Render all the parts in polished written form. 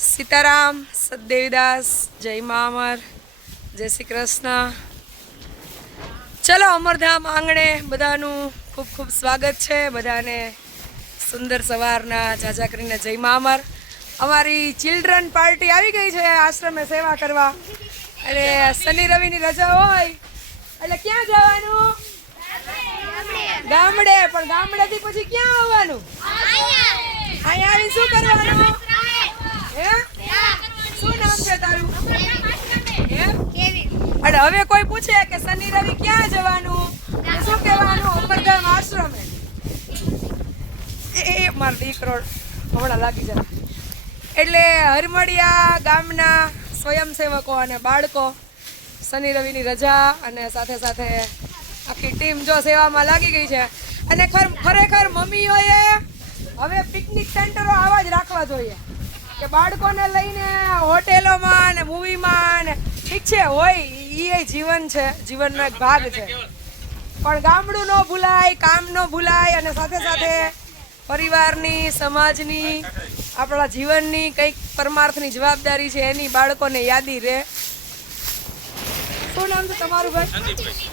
સીતારામ, સતદેવીદાસ, જય મા અમર, જય શ્રી કૃષ્ણ. ચલો અમરધામ આંગણે બધાનું ખૂબ ખૂબ સ્વાગત છે. બધાને સુંદર સવારના જાજા કરીને જય મા અમર. અમારી ચિલ્ડ્રન પાર્ટી આવી ગઈ છે આશ્રમે સેવા કરવા. અને શનિ રવિની રજા હોય એટલે ક્યાં જવાનું? ગામડે. પણ ગામડેથી પછી ક્યાં આવવાનું? અહીંયા આવીને શું કરવાનું? શું નામ છે તારું? અને હવે કોઈ પૂછે કે શનિ રવિ ક્યાં જવાનું, શું કહેવાનું? અમરધામ આશ્રમે. એ મારો દીકરો હમણાં લાગી જાય. એટલે હરમડિયા ગામના સ્વયંસેવકો અને બાળકો શનિ રવિની રજા અને સાથે સાથે આખી ટીમ જો સેવામાં લાગી ગઈ છે. અને ખરેખર મમ્મીઓએ હવે પિકનિક સેન્ટરો આવા જ રાખવા જોઈએ કે બાળકોને લઈને હોટેલોમાં અને મૂવીમાં ને ઠીક છે હોય એ જીવન છે, જીવનનો એક ભાગ છે, પણ ગામડું ન ભૂલાય, કામ ન ભૂલાય અને સાથે સાથે પરિવારની, સમાજની, આપણા જીવનની કંઈક પરમાર્થની જવાબદારી છે એની બાળકોને યાદી રહે. શું નામ છે તમારું ભાઈ?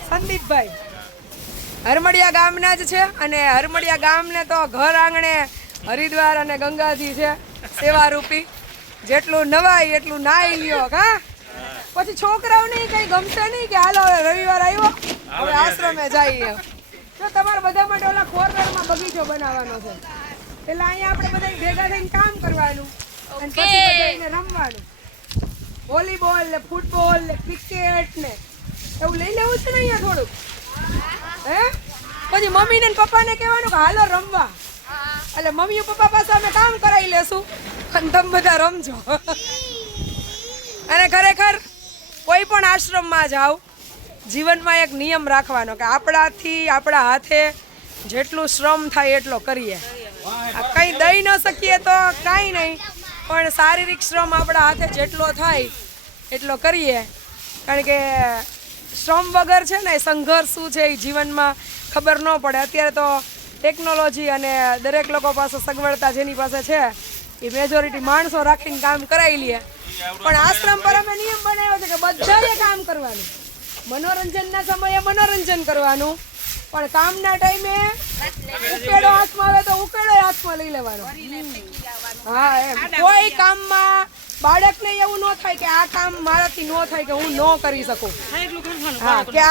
સંદીપભાઈ. હરમડિયા ગામના જ છે અને હરમડિયા ગામને તો ઘર આંગણે હરિદ્વાર અને ગંગાજી છે સેવારૂપી. જેટલું નવાય એટલું નાઈ લ્યો. હા, પછી છોકરાઓને કઈ ગમશે નહીં કે હાલો રવિવાર આવ્યો હવે આશ્રમે જઈએ. તો તમારે બધા માટે ઓલા કોર્નરમાં બગીચો બનાવવાનો છે એટલે અહીંયા આપણે બધા ભેગા થઈને કામ કરવાનું અને પછી બધાને રમવાનું. વોલીબોલ ને ફૂટબોલ ને ક્રિકેટ ને એવું લઈ લેવું છે ને અહીંયા થોડુંક. હે, પછી મમ્મી ને પપ્પાને કહેવાનું કે હાલો રમવા. એટલે મમ્મી પપ્પા પાસે અમે કામ કરાવી લેશું અને તમે બધા રમજો. અને ખરેખર કોઈ પણ આશ્રમમાં જાઓ જીવનમાં એક નિયમ રાખવાનો કે આપણાથી આપણા હાથે જેટલું શ્રમ થાય એટલો કરીએ. કંઈ દઈ ન શકીએ તો કાંઈ નહીં, પણ શારીરિક શ્રમ આપણા હાથે જેટલો થાય એટલો કરીએ. કારણ કે શ્રમ વગર છે ને સંઘર્ષ શું છે એ જીવનમાં ખબર ન પડે. અત્યારે તો ટેકનોલોજી અને દરેક લોકો પાસે સગવડતા જેની પાસે છે એ મેજોરિટી માણસો રાખીને કામ કરાવી લે. પણ આશ્રમ પર અમે નિયમ બનાવ્યો છે કે બધાએ કામ કરવાનું, મનોરંજનના સમયે મનોરંજન કરવાનું, પણ કામના ટાઈમે ઉકેડો હાથમાં આવે તો ઉકેડો હાથમાં લઈ લેવાનો. હા, એમ કોઈ કામમાં બાળકને એવું ન થાય કે આ કામ મારાથી ન થાય કે હું ન કરી શકું. હા, કે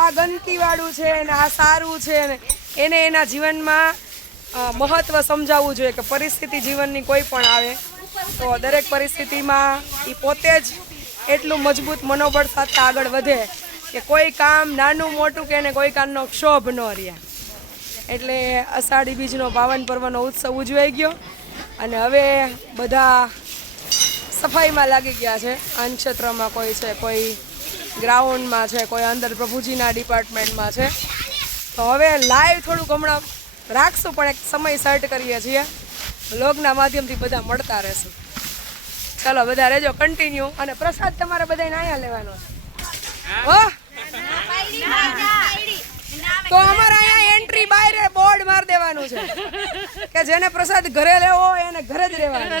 આ ગંદકી વાળું છે ને આ સારું છે ને એને એના જીવનમાં મહત્વ સમજાવવું જોઈએ કે પરિસ્થિતિ જીવનની કોઈ પણ આવે તો દરેક પરિસ્થિતિમાં એ પોતે જ એટલું મજબૂત મનોબળ સાથે આગળ વધે કે કોઈ કામ નાનું મોટું કે એને કોઈ કામનો ક્ષોભ ન રહે. એટલે અષાઢી બીજનો પાવન પર્વનો ઉત્સવ ઉજવાઈ ગયો અને હવે બધા સફાઈમાં લાગી ગયા છે. અન્ન ક્ષેત્રમાં કોઈ છે, કોઈ ગ્રાઉન્ડમાં છે, કોઈ અંદર પ્રભુજીના ડિપાર્ટમેન્ટમાં છે. તો હવે લાઈવ થોડુંક હમણાં રાખશું પણ એક સમય સેટ કરીએ છીએ. વ્લોગના માધ્યમથી બધા મળતા રહેશું. ચલો બધા રહેજો કન્ટિન્યુ. અને પ્રસાદ તમારે બધાને અહીંયા લેવાનો છે. હો, તો અમારે અહીંયા એન્ટ્રી બહાર બોર્ડ મારી દેવાનું છે કે જેને પ્રસાદ ઘરે લેવો હોય એને ઘરે જ રહેવાનું.